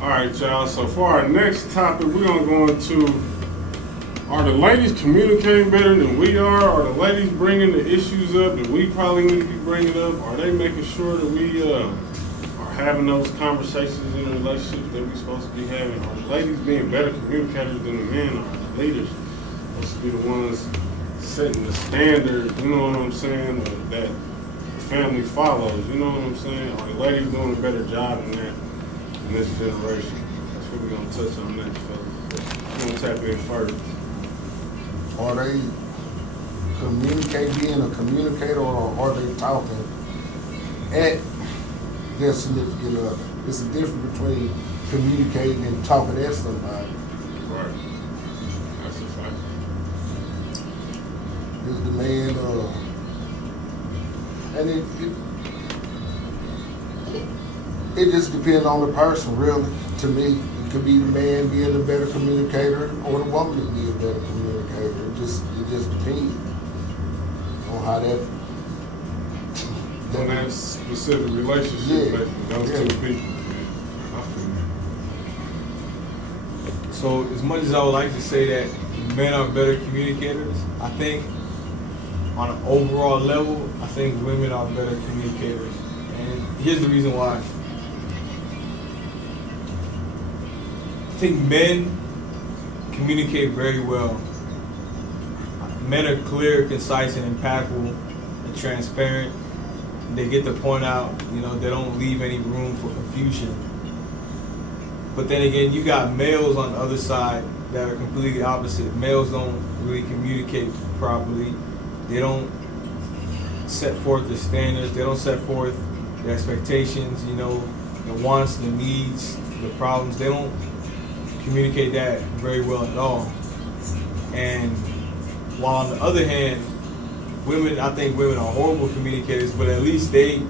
All right, y'all. So for our next topic, we're gonna go into: are the ladies communicating better than we are? Are the ladies bringing the issues up that we probably need to be bringing up? Are they making sure that we are having those conversations in the relationships that we're supposed to be having? Are the ladies being better communicators than the men? Are the leaders supposed to be the ones setting the standard? You know what I'm saying? That the family follows. You know what I'm saying? Are the ladies doing a better job than that in this generation? That's what we're gonna touch on next, fellas. We're gonna tap in first. Are they being a communicator, or are they talking at their significant other? It's a difference between communicating and talking at somebody. Right. That's a fact. Is the man, and it just depends on the person, really. To me, it could be the man being a better communicator or the woman to be a better communicator. It just depends on how that On that specific relationship, yeah, those two people. I feel you. So as much as I would like to say that men are better communicators, I think on an overall level, I think women are better communicators. And here's the reason why. I think men communicate very well. Men are clear, concise, and impactful and transparent. They get the point out, they don't leave any room for confusion. But then again, you got males on the other side that are completely opposite. Males don't really communicate properly. They don't set forth the standards. They don't set forth the expectations, the wants, the needs, the problems. They don't communicate that very well at all. And while on the other hand, I think women are horrible communicators, but at least they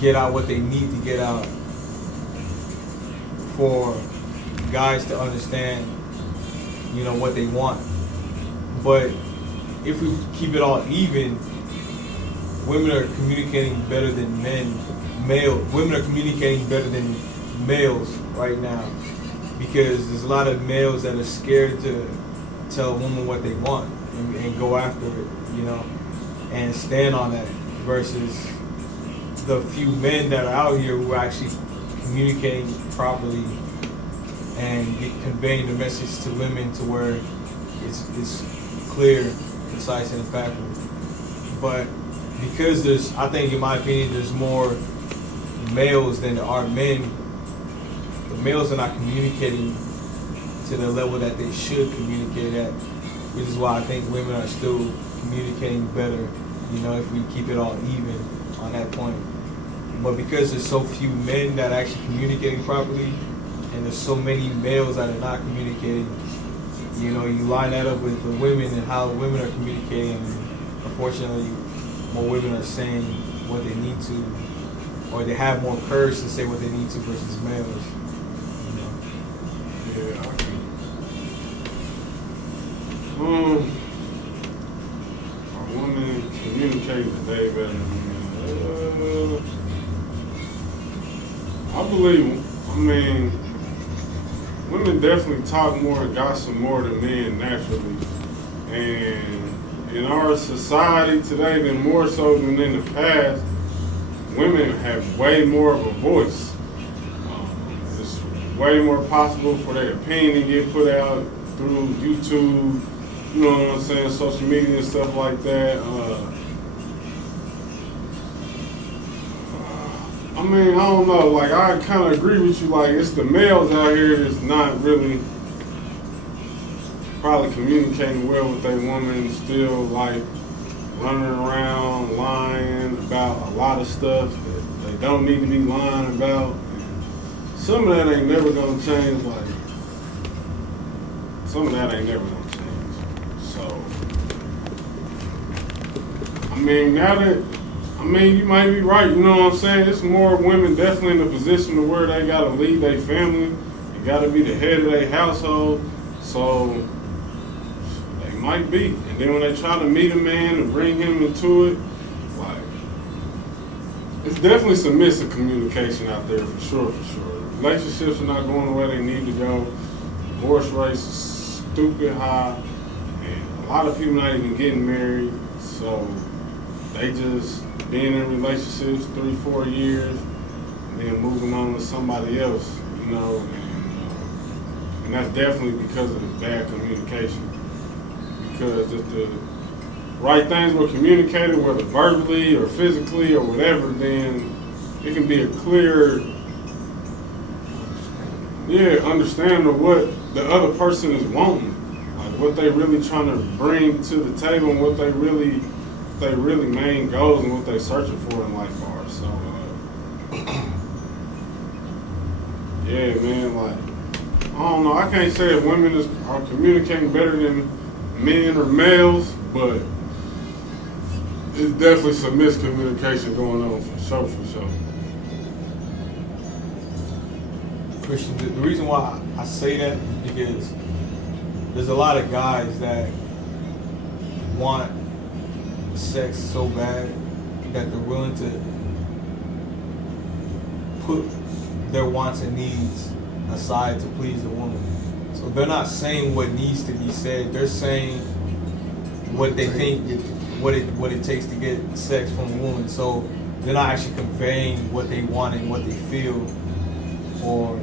get out what they need to get out for guys to understand, what they want. But if we keep it all even, women are communicating better than men. Women are communicating better than males right now, because there's a lot of males that are scared to tell a woman what they want and go after it, and stand on that, versus the few men that are out here who are actually communicating properly and conveying the message to women to where it's clear, concise, and impactful. But because I think in my opinion, there's more males than there are men, the males are not communicating to the level that they should communicate at, which is why I think women are still communicating better, if we keep it all even on that point. But because there's so few men that are actually communicating properly, and there's so many males that are not communicating, you line that up with the women and how women are communicating, and unfortunately, more women are saying what they need to, or they have more courage to say what they need to versus males. Yeah, I can. Are women communicating today better than men? I believe, women definitely talk more and gossip more than men naturally. And in our society today, than more so than in the past, women have way more of a voice. It's way more possible for their opinion to get put out through YouTube, you know what I'm saying, social media and stuff like that. I don't know, I kind of agree with you, it's the males out here that's not really probably communicating well with their women, still running around lying about a lot of stuff that they don't need to be lying about. And some of that ain't never gonna change, some of that ain't never gonna change. So, now that, you might be right, you know what I'm saying? It's more women definitely in a position to where they gotta lead their family, they gotta be the head of their household, so they might be. And then when they try to meet a man and bring him into it, It's definitely some missing communication out there for sure. Relationships are not going the way they need to go. Divorce rates is stupid high, and a lot of people not even getting married. So they just being in relationships 3-4 years, and then moving on to somebody else, you know, and that's definitely because of bad communication. Because if the right things were communicated, whether verbally or physically or whatever, then it can be a clear, understanding of what the other person is wanting, like what they really trying to bring to the table, and what they really main goals and what they searching for in life are. So, yeah, man, like I don't know. I can't say if women are communicating better than men or males, but it's definitely some miscommunication going on for sure. Christian, the reason why I say that is because there's a lot of guys that want sex so bad that they're willing to put their wants and needs aside to please the woman. So they're not saying what needs to be said. They're saying what they think, what it takes to get sex from a woman. So they're not actually conveying what they want and what they feel, or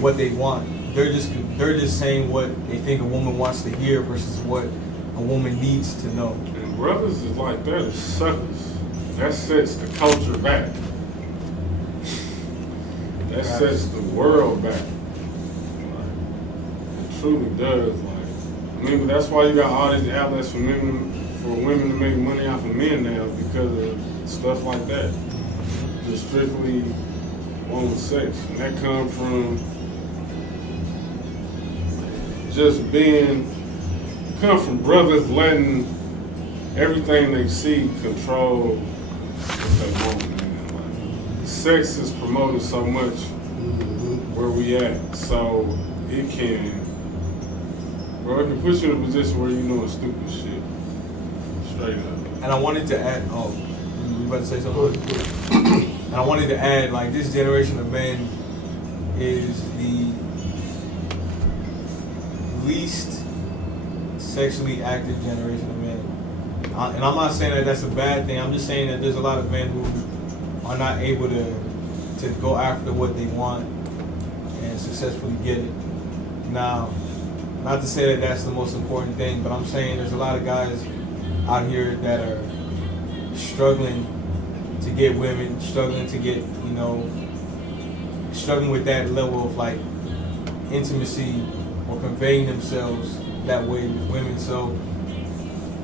what they want. They're just saying what they think a woman wants to hear versus what a woman needs to know. And brothers is like that, is suckers. That sets the culture back. That sets the world back. Like, it truly does. Like, I mean, but that's why you got all these outlets for women to make money off of men now, because of stuff like that. Just strictly wanting sex. And that comes from just come from brothers letting everything they see control what they want, man. Like, sex is promoted so much where we at, so it can put you in a position where you're doing stupid shit. Straight up. And I wanted to add, you about to say something? And I wanted to add, like, this generation of men is the least sexually active generation of men. And I'm not saying that that's a bad thing. I'm just saying that there's a lot of men who are not able to go after what they want and successfully get it. Now, not to say that that's the most important thing, but I'm saying there's a lot of guys out here that are struggling to get women, struggling to get, struggling with that level of like intimacy or conveying themselves that way with women. So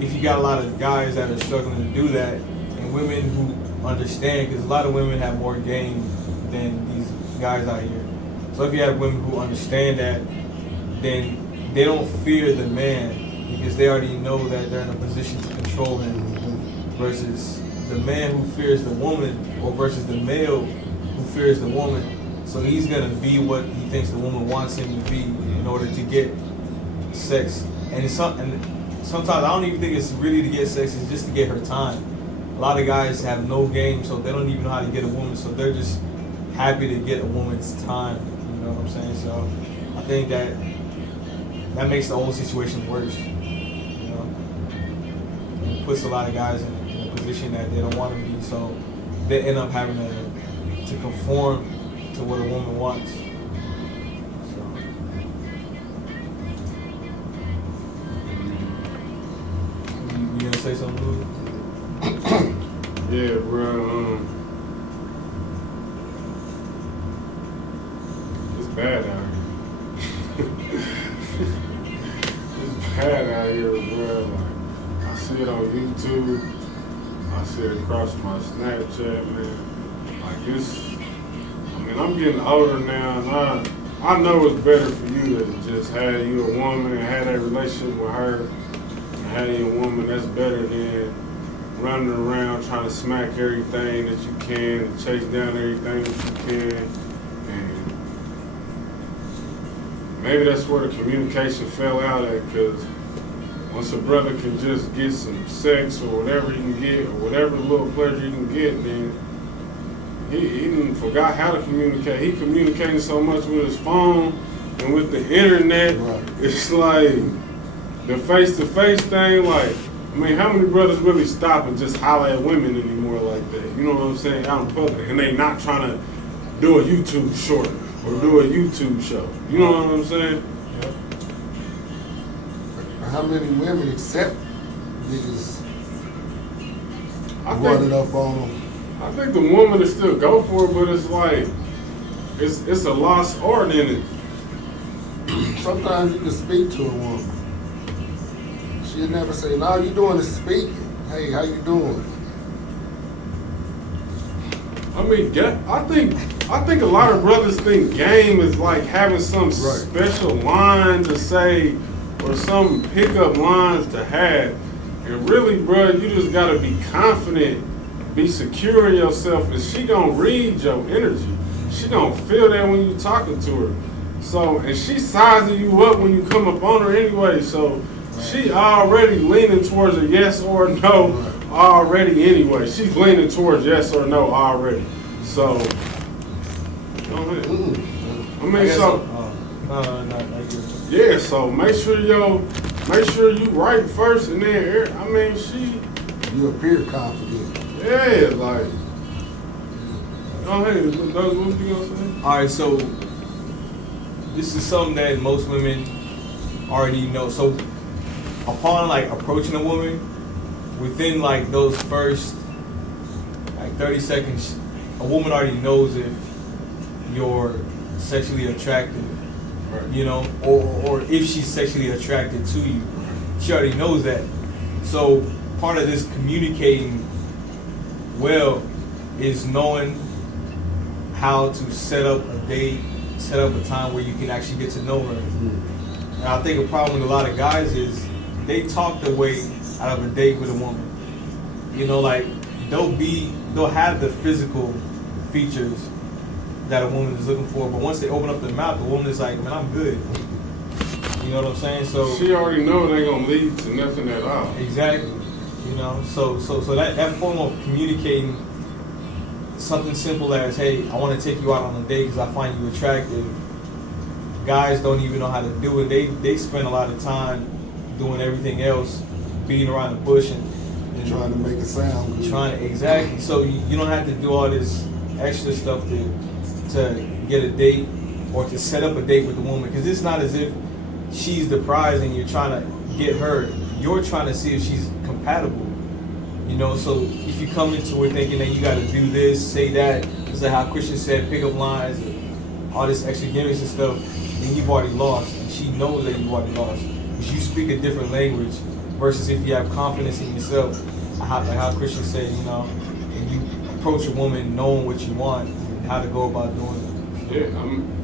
if you got a lot of guys that are struggling to do that, and women who understand, because a lot of women have more game than these guys out here. So if you have women who understand that, then they don't fear the man because they already know that they're in a position to control him, versus the man who fears the woman, or versus the male who fears the woman. So he's gonna be what he thinks the woman wants him to be in order to get sex. And sometimes I don't even think it's really to get sex, it's just to get her time. A lot of guys have no game, so they don't even know how to get a woman, so they're just happy to get a woman's time. You know what I'm saying? So I think that makes the whole situation worse. It puts a lot of guys in a position that they don't want to be, so they end up having to conform to what a woman wants. So. You gonna say something, Louis? Yeah, bro. It's bad out here. It's bad out here, bro. Like, I see it on YouTube. I see it across my Snapchat, man. Like, I'm getting older now, and I know it's better for you to just have you a woman and have that relationship with her, and have you a woman. That's better than running around trying to smack everything that you can and chase down everything that you can. And maybe that's where the communication fell out at, because once a brother can just get some sex or whatever he can get, or whatever little pleasure he can get, then he done forgot how to communicate. He communicating so much with his phone and with the internet. Right. It's like the face-to-face thing. Like, I mean, how many brothers really stop and just holler at women anymore like that? You know what I'm saying? Out in public, and they not trying to do a YouTube short or do a YouTube show. You know what I'm saying? Yep. How many women accept niggas I running think up on them? I think the woman will still go for it, but it's like it's a lost art in it. Sometimes you can speak to a woman. She'll never say, "No, you doing is speaking. Hey, how you doing?" I mean, I think a lot of brothers think game is like having some special line to say or some pickup lines to have. And really, bro, you just gotta be confident, be secure in yourself, and she gonna read your energy. She gonna feel that when you talking to her. So, and she sizing you up when you come up on her anyway. So, she already leaning towards a yes or no already anyway. She's leaning towards yes or no already. So, go ahead. I mean, yeah. So make sure you right first, and then I mean, You appear confident. yeah, like. Go ahead. What you gonna say? All right, so this is something that most women already know. So upon like approaching a woman, within like those first like 30 seconds, a woman already knows if you're sexually attractive, Right. you know, or if she's sexually attracted to you. She already knows that. So part of this communicating well is knowing how to set up a date, set up a time where you can actually get to know her. And I think a problem with a lot of guys is they talk their way out of a date with a woman. You know, like they'll have the physical features that a woman is looking for, but once they open up their mouth, the woman is like, man, I'm good. You know what I'm saying? So She already know it ain't gonna lead to nothing at all. exactly. You know, so that form of communicating something simple as, hey, I want to take you out on a date because I find you attractive. Guys don't even know how to do it. They spend a lot of time doing everything else, beating around the bush and Trying to make it sound good. exactly. So you don't have to do all this extra stuff to get a date or to set up a date with the woman, because it's not as if she's the prize and you're trying to get her. You're trying to see if she's compatible. You know, so if you come into it thinking that you got to do this, say that, it's like how Christian said, pick up lines, and all this extra gimmicks and stuff, then you've already lost. And she knows that you've already lost. Because you speak a different language versus if you have confidence in yourself, like how Christian said, you know, and you approach a woman knowing what you want and how to go about doing it.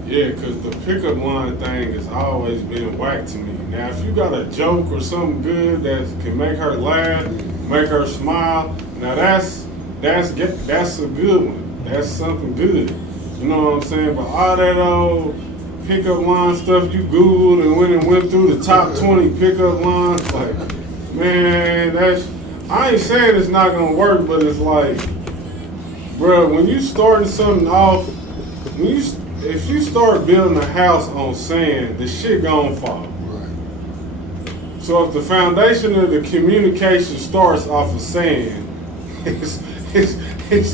Yeah, because the pickup line thing has always been whack to me. Now, if you got a joke or something good that can make her laugh, make her smile, now that's a good one. That's something good. You know what I'm saying? But all that old pickup line stuff you Googled and went through the top 20 pickup lines, like, man, I ain't saying it's not gonna work, but it's like, bro, when you starting something off, if you start building a house on sand, the shit gon' fall. Right. So if the foundation of the communication starts off of sand, it's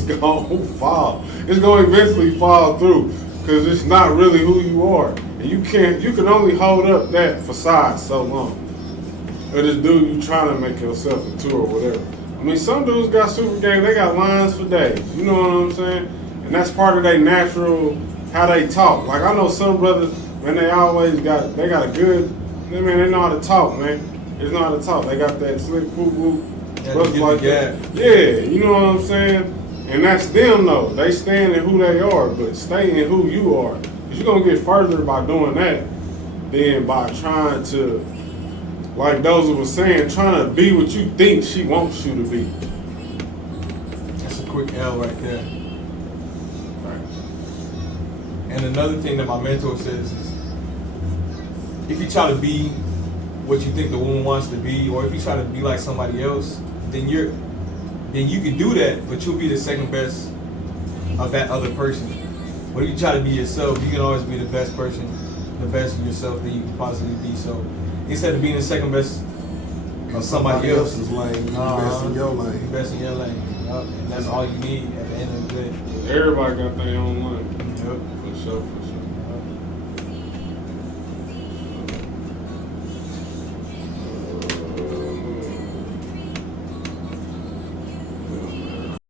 gonna fall. It's gonna eventually fall through because it's not really who you are, and you can only hold up that facade so long. Or this dude you trying to make yourself into or whatever. I mean, some dudes got super gang, they got lines for days. You know what I'm saying? And that's part of their natural, how they talk. Like, I know some brothers, man, they got a good, man, they know how to talk, man. They know how to talk. They got that slick whoop whoop. Brothers like that. Yeah, you know what I'm saying? And that's them, though. They stand in who they are, but stay in who you are. Because you're going to get further by doing that than by trying to, like Dozer was saying, trying to be what you think she wants you to be. That's a quick L right there. Right. And another thing that my mentor says is, if you try to be what you think the woman wants to be, or if you try to be like somebody else, then you can do that, but you'll be the second best of that other person. But if you try to be yourself, you can always be the best person, the best of yourself that you can possibly be. So instead of being the second best of somebody else's lane, you the best in your lane. Best in your lane. Yep. And that's all you need at the end of the day. Everybody got their own lane. Yep. For sure, for sure.